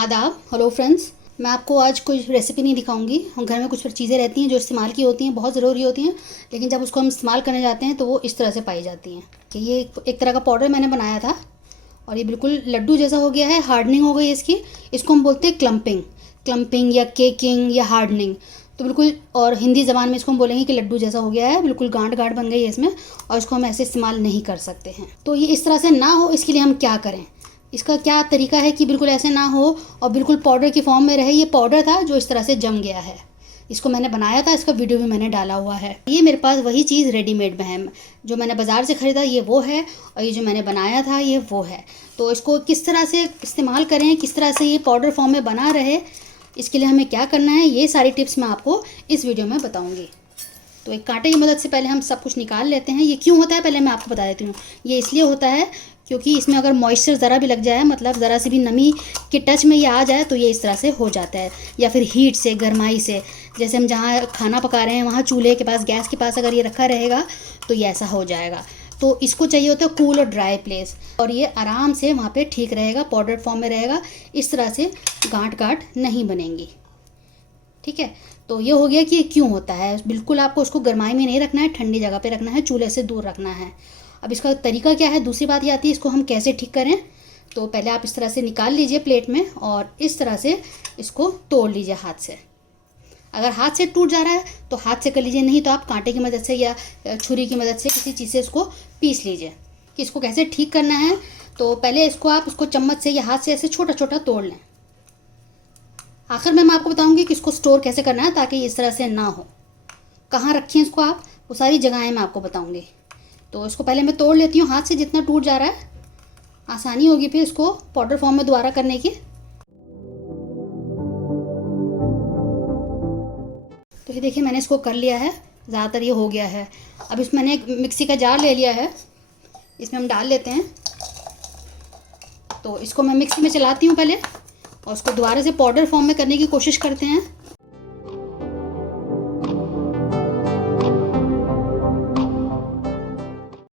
आदाब, hello friends. मैं आपको आज कोई रेसिपी नहीं दिखाऊंगी। हम घर में कुछ चीज़ें रहती हैं जो इस्तेमाल की होती हैं, बहुत ज़रूरी होती हैं, लेकिन जब उसको हम इस्तेमाल करने जाते हैं तो वो इस तरह से पाई जाती हैं कि ये एक तरह का पाउडर मैंने बनाया था और ये बिल्कुल लड्डू जैसा हो गया है, हार्डनिंग हो गई है इसकी। इसको हम बोलते हैं क्लम्पिंग, क्लम्पिंग या केकिंग या हार्डनिंग। तो बिल्कुल, और हिंदी ज़बान में इसको हम बोलेंगे कि लड्डू जैसा हो गया है, बिल्कुल गांठ गांठ बन गई है इसमें और इसको हम ऐसे इस्तेमाल नहीं कर सकते हैं। तो ये इस तरह से ना हो, इसके लिए हम क्या करें, इसका क्या तरीका है कि बिल्कुल ऐसे ना हो और बिल्कुल पाउडर की फॉर्म में रहे। ये पाउडर था जो इस तरह से जम गया है, इसको मैंने बनाया था, इसका वीडियो भी मैंने डाला हुआ है। ये मेरे पास वही चीज़ रेडीमेड में है, जो मैंने बाज़ार से ख़रीदा ये वो है और ये जो मैंने बनाया था ये वो है। तो इसको किस तरह से इस्तेमाल करें, किस तरह से ये पाउडर फॉर्म में बना रहे, इसके लिए हमें क्या करना है, ये सारी टिप्स मैं आपको इस वीडियो में बताऊँगी। तो एक कांटे की मदद से पहले हम सब कुछ निकाल लेते हैं। ये क्यों होता है पहले मैं आपको बता देती हूँ। ये इसलिए होता है क्योंकि इसमें अगर मॉइस्चर ज़रा भी लग जाए, मतलब ज़रा सी भी नमी के टच में ये आ जाए तो ये इस तरह से हो जाता है। या फिर हीट से, गरमाई से, जैसे हम जहाँ खाना पका रहे हैं वहाँ चूल्हे के पास, गैस के पास अगर ये रखा रहेगा तो ये ऐसा हो जाएगा। तो इसको चाहिए होता है कूल और ड्राई प्लेस, और ये आराम से वहाँ पे ठीक रहेगा, पाउडर फॉर्म में रहेगा। इस तरह से गांठ गांठ नहीं बनेंगी। ठीक है, तो ये हो गया कि ये क्यों होता है। बिल्कुल आपको उसको गरमाई में नहीं रखना है, ठंडी जगह पे रखना है, चूल्हे से दूर रखना है। अब इसका तरीका क्या है, दूसरी बात ये आती है इसको हम कैसे ठीक करें। तो पहले आप इस तरह से निकाल लीजिए प्लेट में और इस तरह से इसको तोड़ लीजिए हाथ से। अगर हाथ से टूट जा रहा है तो हाथ से कर लीजिए, नहीं तो आप कांटे की मदद से या छुरी की मदद से किसी चीज़ से इसको पीस लीजिए। कि इसको कैसे ठीक करना है, तो पहले इसको आप उसको चम्मच से या हाथ से ऐसे छोटा छोटा तोड़ लें। आखिर में मैं आपको बताऊंगी कि इसको स्टोर कैसे करना है ताकि इस तरह से ना हो। कहाँ रखें इसको आप, वो सारी जगहें मैं आपको बताऊंगी। तो इसको पहले मैं तोड़ लेती हूँ हाथ से, जितना टूट जा रहा है आसानी होगी फिर इसको पाउडर फॉर्म में दोबारा करने की। तो ये देखिए मैंने इसको कर लिया है, ज़्यादातर ये हो गया है। अब इसमें मैंने एक मिक्सी का जार ले लिया है, इसमें हम डाल लेते हैं। तो इसको मैं मिक्सी में चलाती हूँ पहले और उसको दोबारा से पाउडर फॉर्म में करने की कोशिश करते हैं।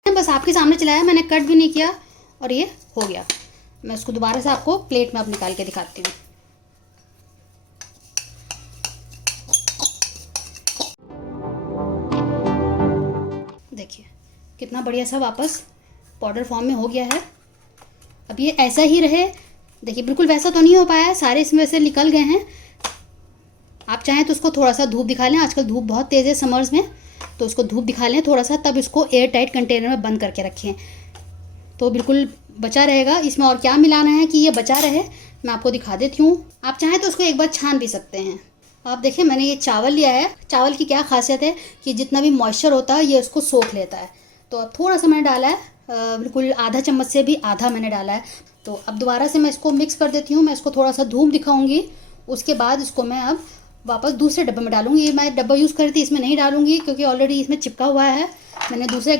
बस आपके सामने चलाया, मैंने कट भी नहीं किया और ये हो गया। मैं इसको दोबारा से आपको प्लेट में अब निकाल के दिखाती हूँ। देखिए कितना बढ़िया सा वापस पाउडर फॉर्म में हो गया है। अब ये ऐसा ही रहे। देखिए बिल्कुल वैसा तो नहीं हो पाया है, सारे इसमें से निकल गए हैं। आप चाहें तो उसको थोड़ा सा धूप दिखा लें, आजकल धूप बहुत तेज़ है समर्स में, तो उसको धूप दिखा लें थोड़ा सा, तब इसको एयर टाइट कंटेनर में बंद करके रखें तो बिल्कुल बचा रहेगा। इसमें और क्या मिलाना है कि ये बचा रहे, मैं आपको दिखा देती हूँ। आप चाहें तो उसको एक बार छान भी सकते हैं। आप देखिए मैंने ये चावल लिया है। चावल की क्या खासियत है कि जितना भी मॉइस्चर होता है ये उसको सोख लेता है। तो अब थोड़ा सा मैंने डाला है, बिल्कुल आधा चम्मच से भी आधा मैंने डाला है। तो अब दोबारा से मैं इसको मिक्स कर देती हूँ। मैं इसको थोड़ा सा धूप दिखाऊंगी, उसके बाद इसको मैं अब वापस दूसरे डब्बे में डालूंगी। ये मैं डब्बा यूज़ कर रही थी, इसमें नहीं डालूंगी क्योंकि ऑलरेडी इसमें चिपका हुआ है। मैंने दूसरे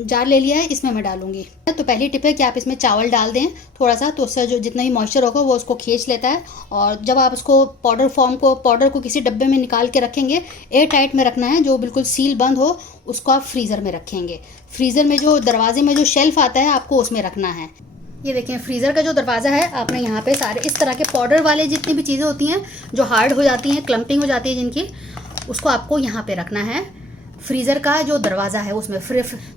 जार ले लिया है, इसमें मैं डालूंगी। तो पहली टिप है कि आप इसमें चावल डाल दें थोड़ा सा, तो उससे जो जितना भी मॉइस्चर होगा वो उसको खींच लेता है। और जब आप इसको पाउडर को किसी डब्बे में निकाल के रखेंगे, एयर टाइट में रखना है, जो बिल्कुल सील बंद हो, उसको आप फ्रीज़र में रखेंगे। फ्रीज़र में जो दरवाजे में जो शेल्फ आता है आपको उसमें रखना है। ये देखें फ्रीज़र का जो दरवाज़ा है, आपने यहाँ पे सारे इस तरह के पाउडर वाले जितनी भी चीज़ें होती हैं जो हार्ड हो जाती हैं, क्लम्पिंग हो जाती है जिनकी, उसको आपको यहाँ पे रखना है। फ्रीज़र का जो दरवाज़ा है उसमें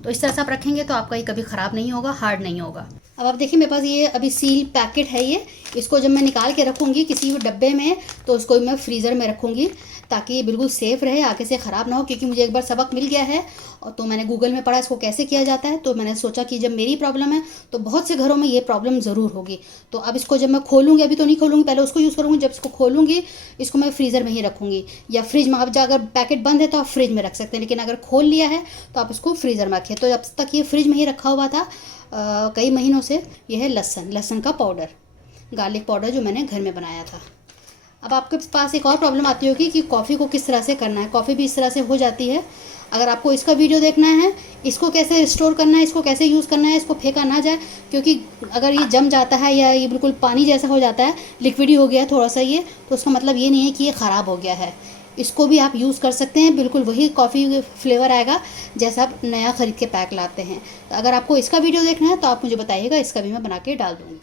तो इस तरह से आप रखेंगे तो आपका ये कभी ख़राब नहीं होगा, हार्ड नहीं होगा। अब आप देखिए मेरे पास ये अभी सील पैकेट है ये। इसको जब मैं निकाल के रखूँगी किसी भी डब्बे में तो उसको मैं फ्रीज़र में रखूँगी ताकि ये बिल्कुल सेफ़ रहे, आगे से ख़राब ना हो। क्योंकि मुझे एक बार सबक मिल गया है और तो मैंने गूगल में पढ़ा इसको कैसे किया जाता है। तो मैंने सोचा कि जब मेरी प्रॉब्लम है तो बहुत से घरों में ये प्रॉब्लम ज़रूर होगी। तो अब इसको जब मैं खोलूँगी, अभी तो नहीं खोलूँगी, पहले उसको यूज़ करूँगी। जब इसको खोलूँगी इसको मैं फ्रीज़र में ही रखूँगी या फ्रिज में। अब अगर पैकेट बंद है तो आप फ्रिज में रख सकते हैं, लेकिन अगर खोल लिया है तो आप इसको फ्रीज़र में रखें। तो जब तक ये फ्रिज में ही रखा हुआ था कई महीनों से, ये है लहसुन का पाउडर, गार्लिक पाउडर जो मैंने घर में बनाया था। अब आपके पास एक और प्रॉब्लम आती होगी कि कॉफ़ी को किस तरह से करना है। कॉफ़ी भी इस तरह से हो जाती है। अगर आपको इसका वीडियो देखना है, इसको कैसे स्टोर करना है, इसको कैसे यूज़ करना है, इसको फेंका ना जाए, क्योंकि अगर ये जम जाता है या ये बिल्कुल पानी जैसा हो जाता है, लिक्विडी हो गया है थोड़ा सा ये, तो उसका मतलब ये नहीं है कि ये ख़राब हो गया है। इसको भी आप यूज़ कर सकते हैं, बिल्कुल वही कॉफ़ी फ्लेवर आएगा जैसा आप नया ख़रीद के पैक लाते हैं। तो अगर आपको इसका वीडियो देखना है तो आप मुझे बताइएगा, इसका भी मैं बना के डाल दूँगी।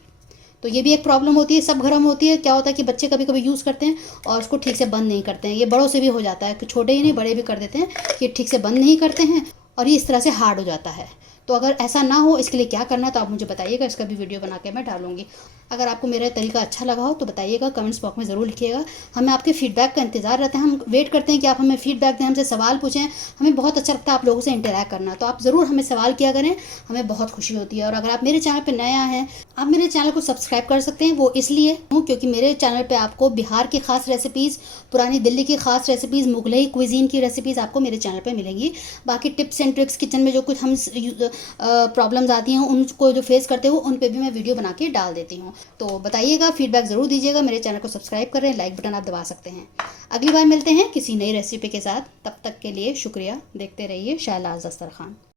तो ये भी एक प्रॉब्लम होती है, सब घरों में होती है। क्या होता है कि बच्चे कभी कभी यूज़ करते हैं और उसको ठीक से बंद नहीं करते हैं। ये बड़ों से भी हो जाता है कि छोटे ही नहीं बड़े भी कर देते हैं कि ठीक से बंद नहीं करते हैं और ये इस तरह से हार्ड हो जाता है। तो अगर ऐसा ना हो इसके लिए क्या करना है तो आप मुझे बताइएगा, इसका भी वीडियो बना के मैं डालूंगी। अगर आपको मेरा तरीका अच्छा लगा हो तो बताइएगा, कमेंट्स बॉक्स में ज़रूर लिखिएगा। हमें आपके फीडबैक का इंतज़ार रहता है, हम वेट करते हैं कि आप हमें फीडबैक दें, हमसे सवाल पूछें। हमें बहुत अच्छा लगता है आप लोगों से इंटरैक्ट करना, तो आप ज़रूर हमें सवाल किया करें, हमें बहुत खुशी होती है। और अगर आप मेरे चैनल पर नया हैं, आप मेरे चैनल को सब्सक्राइब कर सकते हैं। वो इसलिए क्योंकि मेरे चैनल पर आपको बिहार की खास रेसिपीज़, पुरानी दिल्ली की खास रेसिपीज़, मुगलई क्विजीन की रेसिपीज़ आपको मेरे चैनल पर मिलेंगी। बाकी टिप्स एंड ट्रिक्स किचन में जो कुछ हम प्रॉब्लम्स आती हैं उनको जो फेस करते हो उन पे भी मैं वीडियो बना के डाल देती हूँ। तो बताइएगा, फीडबैक ज़रूर दीजिएगा। मेरे चैनल को सब्सक्राइब करें, लाइक बटन आप दबा सकते हैं। अगली बार मिलते हैं किसी नई रेसिपी के साथ, तब तक के लिए शुक्रिया। देखते रहिए शहनाज दस्तरखान।